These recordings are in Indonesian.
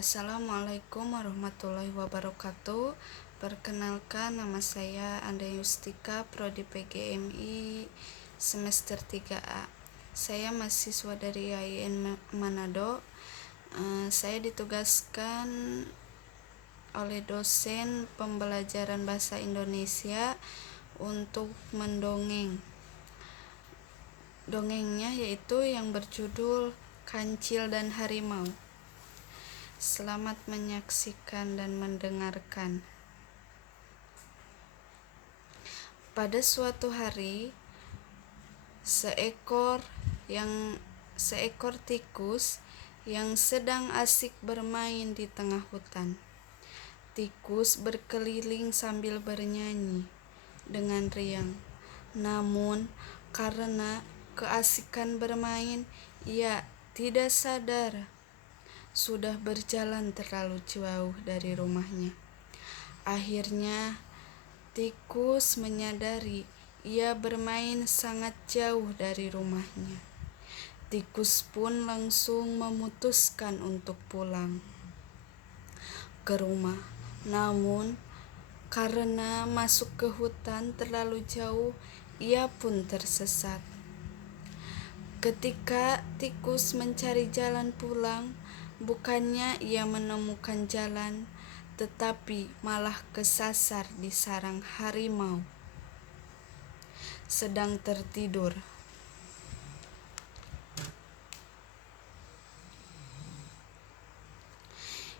Assalamualaikum warahmatullahi wabarakatuh. Perkenalkan, nama saya Anda Yustika, Prodi PGMI semester 3A. Saya mahasiswa dari IAIN Manado. Saya ditugaskan oleh dosen pembelajaran bahasa Indonesia untuk mendongeng. Dongengnya yaitu yang berjudul Kancil dan Harimau. Selamat menyaksikan dan mendengarkan. Pada suatu hari, seekor tikus yang sedang asik bermain di tengah hutan. Tikus berkeliling sambil bernyanyi dengan riang. Namun, karena keasikan bermain, ia tidak sadar sudah berjalan terlalu jauh dari rumahnya. Akhirnya, tikus menyadari ia bermain sangat jauh dari rumahnya. Tikus pun langsung memutuskan untuk pulang ke rumah. Namun, karena masuk ke hutan terlalu jauh, ia pun tersesat. Ketika tikus mencari jalan pulang, bukannya ia menemukan jalan, tetapi malah kesasar di sarang harimau sedang tertidur.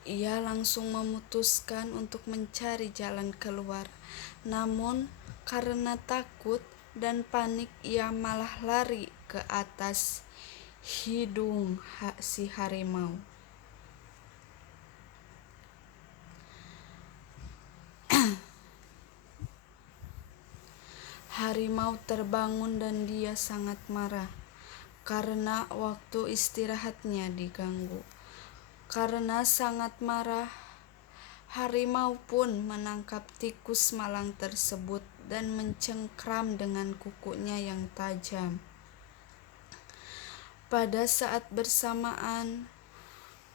Ia langsung memutuskan untuk mencari jalan keluar. Namun, karena takut dan panik, ia malah lari ke atas hidung si harimau. Harimau terbangun dan dia sangat marah karena waktu istirahatnya diganggu. Karena sangat marah, harimau pun menangkap tikus malang tersebut dan mencengkram dengan kukunya yang tajam. Pada saat bersamaan,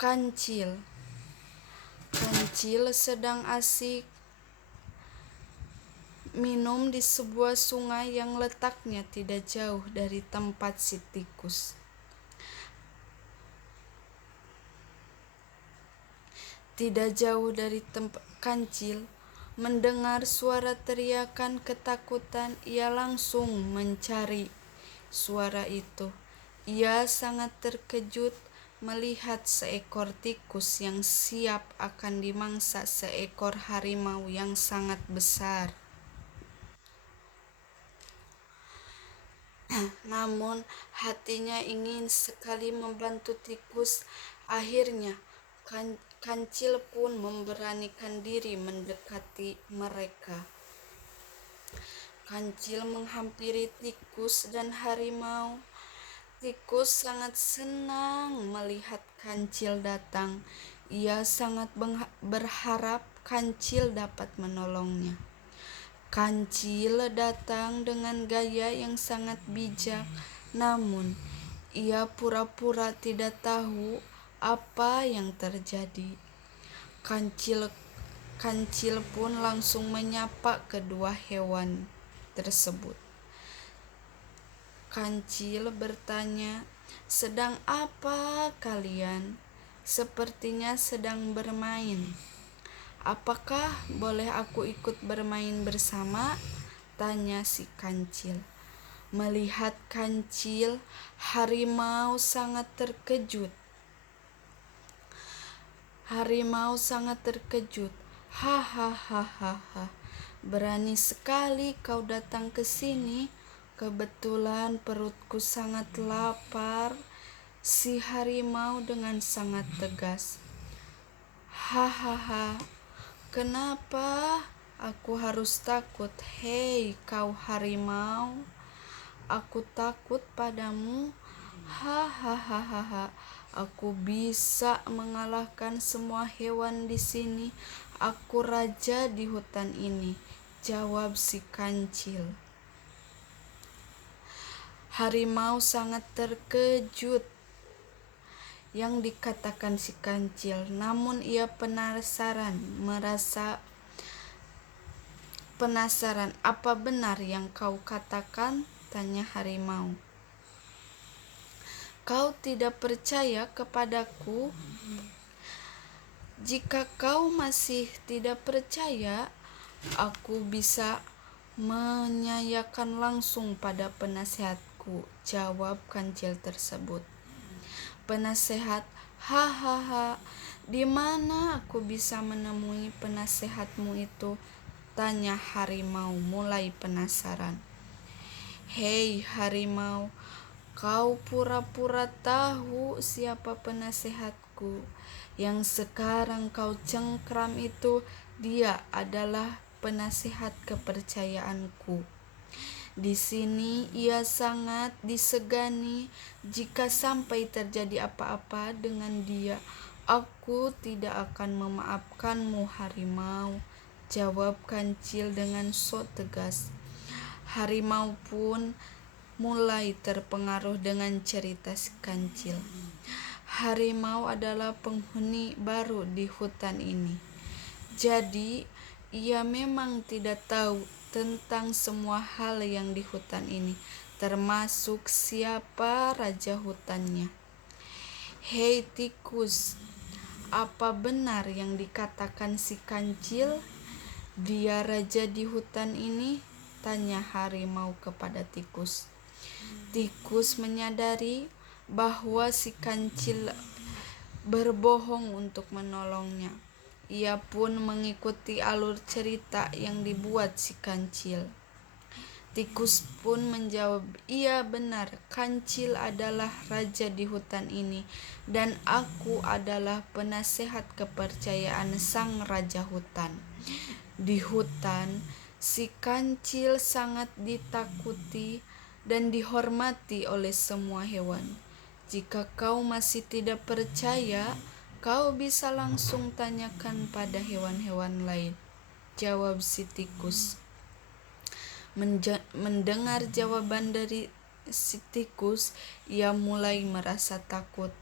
Kancil sedang asik minum di sebuah sungai yang letaknya tidak jauh dari tempat si tikus. Tidak jauh dari tempat Kancil mendengar suara teriakan ketakutan. Ia langsung mencari suara itu. Ia sangat terkejut melihat seekor tikus yang siap akan dimangsa seekor harimau yang sangat besar. Namun hatinya ingin sekali membantu tikus. Akhirnya Kancil pun memberanikan diri mendekati mereka. Kancil menghampiri tikus dan harimau. Tikus sangat senang melihat Kancil datang. Ia sangat berharap Kancil dapat menolongnya. Kancil datang dengan gaya yang sangat bijak, namun ia pura-pura tidak tahu apa yang terjadi. Kancil pun langsung menyapa kedua hewan tersebut. Kancil bertanya, "Sedang apa kalian? Sepertinya sedang bermain. Apakah boleh aku ikut bermain bersama?" tanya si Kancil. Melihat Kancil, harimau sangat terkejut. Hahaha, berani sekali kau datang ke sini. Kebetulan perutku sangat lapar. Si harimau dengan sangat tegas. Hahaha, kenapa aku harus takut? Hei kau harimau, aku takut padamu? Hahaha, aku bisa mengalahkan semua hewan di sini. Aku raja di hutan ini, jawab si Kancil. Harimau sangat terkejut. yang dikatakan si kancil, namun ia merasa penasaran. "Apa benar yang kau katakan?" tanya harimau. "Kau tidak percaya kepadaku? Jika kau masih tidak percaya, aku bisa menanyakan langsung pada penasehatku," jawab kancil tersebut. "Penasehat? Hahaha, di mana aku bisa menemui penasehatmu itu?" tanya harimau mulai penasaran. "Hei harimau, kau pura-pura tahu siapa penasehatku. Yang sekarang kau cengkram itu, dia adalah penasehat kepercayaanku. Di sini ia sangat disegani. Jika sampai terjadi apa-apa dengan dia, aku tidak akan memaafkanmu harimau," jawab kancil dengan sok tegas. Harimau pun mulai terpengaruh dengan cerita si kancil. Harimau adalah penghuni baru di hutan ini. Jadi, ia memang tidak tahu tentang semua hal yang di hutan ini, termasuk siapa raja hutannya. "Hei tikus, apa benar yang dikatakan si kancil? Dia raja di hutan ini?" tanya harimau kepada tikus. Tikus menyadari bahwa si kancil berbohong untuk menolongnya. Ia pun mengikuti alur cerita yang dibuat si kancil. Tikus pun menjawab, "Iya benar, kancil adalah raja di hutan ini, dan aku adalah penasehat kepercayaan sang raja hutan. Di hutan, si kancil sangat ditakuti dan dihormati oleh semua hewan. Jika kau masih tidak percaya, kau bisa langsung tanyakan pada hewan-hewan lain," jawab si tikus. Mendengar jawaban dari si tikus, ia mulai merasa takut.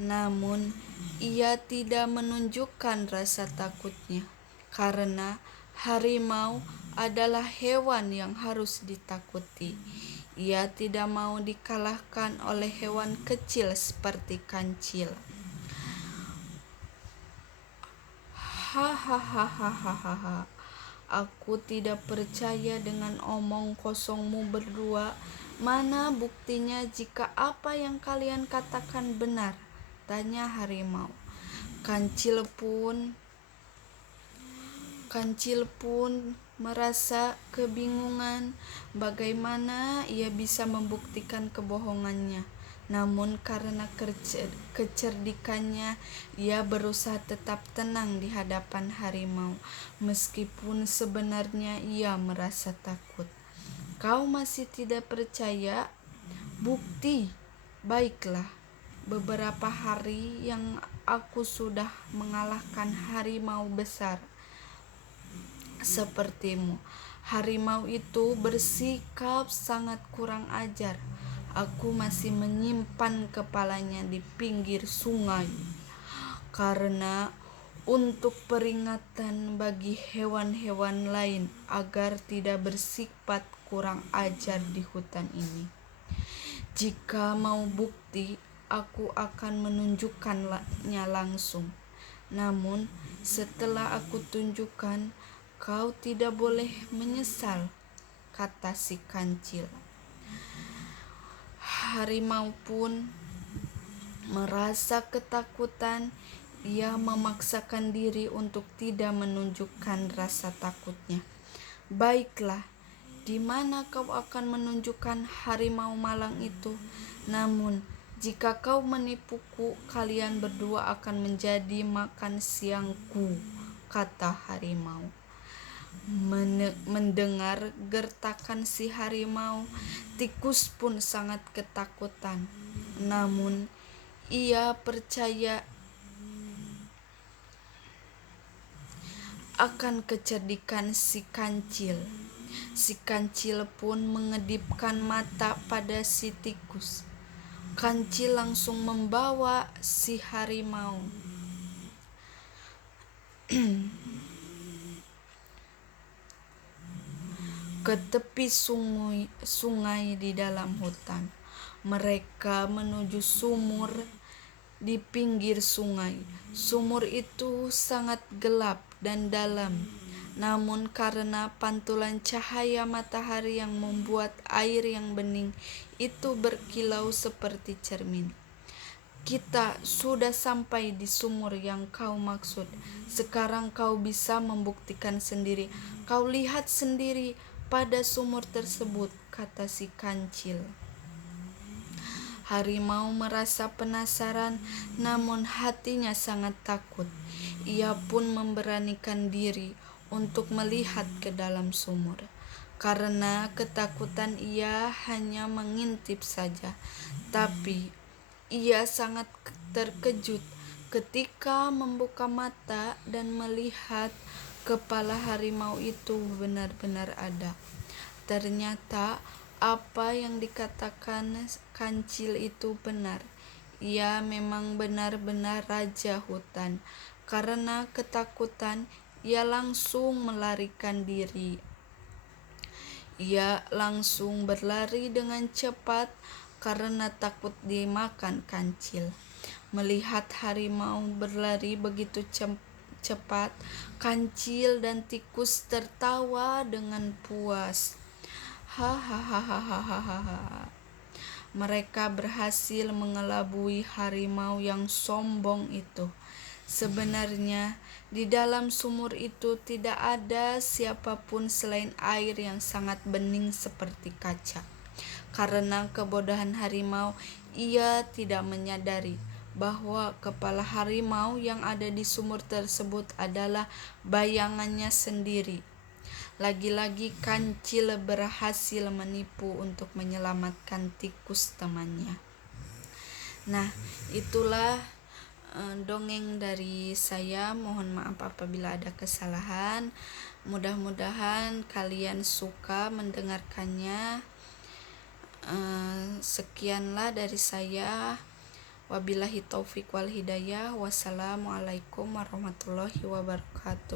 Namun, ia tidak menunjukkan rasa takutnya, karena harimau adalah hewan yang harus ditakuti. Ia tidak mau dikalahkan oleh hewan kecil seperti kancil. "Hahaha, aku tidak percaya dengan omong kosongmu berdua. Mana buktinya jika apa yang kalian katakan benar?" tanya harimau. Kancil pun merasa kebingungan bagaimana ia bisa membuktikan kebohongannya. Namun karena kecerdikannya, ia berusaha tetap tenang di hadapan harimau, meskipun sebenarnya ia merasa takut. "Kau masih tidak percaya? Bukti. Baiklah, beberapa hari yang aku sudah mengalahkan harimau besar sepertimu. Harimau itu bersikap sangat kurang ajar. Aku masih menyimpan kepalanya di pinggir sungai, karena untuk peringatan bagi hewan-hewan lain agar tidak bersifat kurang ajar di hutan ini. Jika mau bukti, aku akan menunjukkannya langsung. Namun, setelah aku tunjukkan, kau tidak boleh menyesal," kata si kancil. Harimau pun merasa ketakutan. Ia memaksakan diri untuk tidak menunjukkan rasa takutnya. "Baiklah, di mana kau akan menunjukkan harimau malang itu? Namun, jika kau menipuku, kalian berdua akan menjadi makan siangku," kata harimau. Mendengar gertakan si harimau, tikus pun sangat ketakutan. Namun, ia percaya akan kecerdikan si kancil. Si kancil pun mengedipkan mata pada si tikus. Kancil langsung membawa si harimau ke tepi sungai di dalam hutan. Mereka menuju sumur di pinggir sungai. Sumur itu sangat gelap dan dalam, namun karena pantulan cahaya matahari yang membuat air yang bening itu berkilau seperti cermin. Kita sudah sampai di sumur yang kau maksud. Sekarang kau bisa membuktikan sendiri. Kau lihat sendiri pada sumur tersebut, kata si kancil. Harimau merasa penasaran, namun hatinya sangat takut. Ia pun memberanikan diri untuk melihat ke dalam sumur. Karena ketakutan ia hanya mengintip saja, tapi ia sangat terkejut ketika membuka mata dan melihat kepala harimau itu benar-benar ada. Ternyata apa yang dikatakan kancil itu benar. Ia memang benar-benar raja hutan. Karena ketakutan, ia langsung melarikan diri. Ia langsung berlari dengan cepat karena takut dimakan kancil. Melihat harimau berlari begitu cepat, kancil dan tikus tertawa dengan puas. Hahaha. Mereka berhasil mengelabui harimau yang sombong itu. Sebenarnya di dalam sumur itu tidak ada siapapun selain air yang sangat bening seperti kaca. Karena kebodohan harimau, ia tidak menyadari bahwa kepala harimau yang ada di sumur tersebut adalah bayangannya sendiri. Lagi-lagi kancil berhasil menipu untuk menyelamatkan tikus temannya. Nah, itulah dongeng dari saya. Mohon maaf apabila ada kesalahan. Mudah-mudahan kalian suka mendengarkannya. Sekianlah dari saya. Wabillahi taufik wal hidayah. Wassalamualaikum warahmatullahi wabarakatuh.